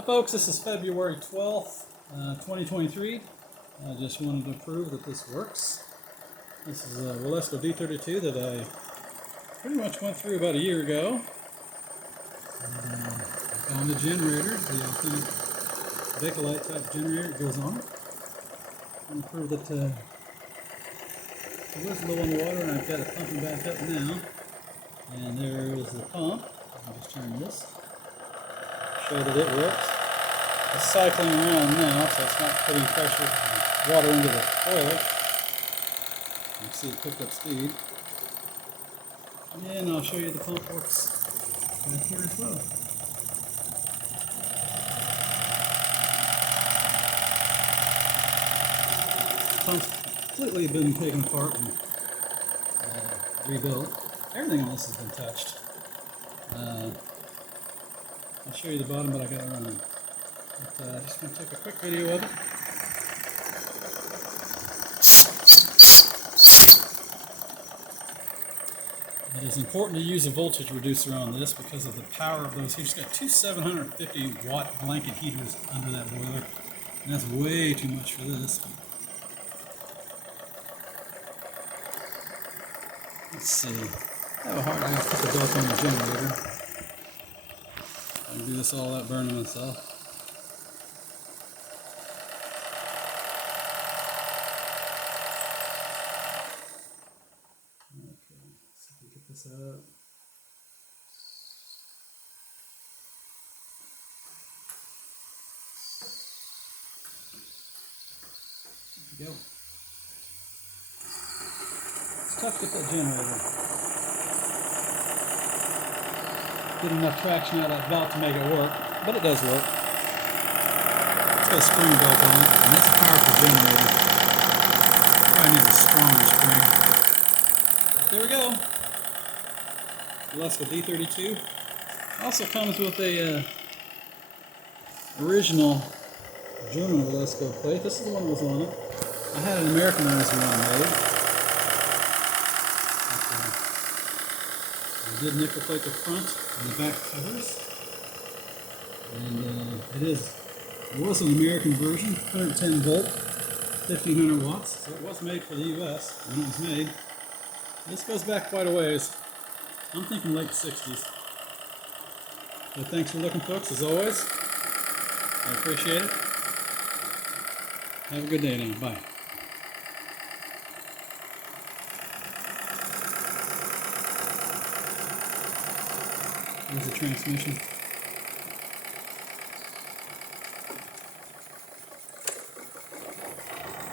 Hi folks, this is February 12th, 2023. I just wanted to prove that this works. This is a Wilesco D32 that I pretty much went through about a year ago. I found the generator, the authentic Bakelite type generator goes on it. I'm going to prove that it was low on water, and I've got it pumping back up now. And there is the pump. I'll just turn this. Show that it works. It's cycling around now, so it's not putting pressure water into the toilet. You can see it picked up speed. And I'll show you the pump works back here as well. The pump's completely been taken apart and rebuilt. Everything on this has been touched. I'll show you the bottom, but I got it running. But I'm just going to take a quick video of it. It is important to use a voltage reducer on this because of the power of those heaters. It's got two 750 watt blanket heaters under that boiler, and that's way too much for this. Let's see. I have a hard time to put the belt on the generator. I can do this all without burning myself. Okay, let's see if we can get this out. There we go. It's tough to get that generator. Get enough traction out of that belt to make it work, but it does work. It's got a spring belt on it, and that's a powerful generator. Probably needs a stronger spring. But there we go. Wilesco D32. Also comes with a original German Wilesco plate. This is the one that was on it. I had an Americanized one made. I did nickel plate the front and the back covers, and it was an American version, 110 volt, 1500 watts, so it was made for the US when it was made. This goes back quite a ways. I'm thinking late 60s. But thanks for looking, folks, as always. I appreciate it. Have a good day now. Bye. There's the transmission.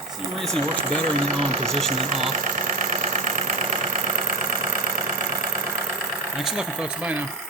For some reason it works better in the on position than off. Thanks for looking, folks. Bye now.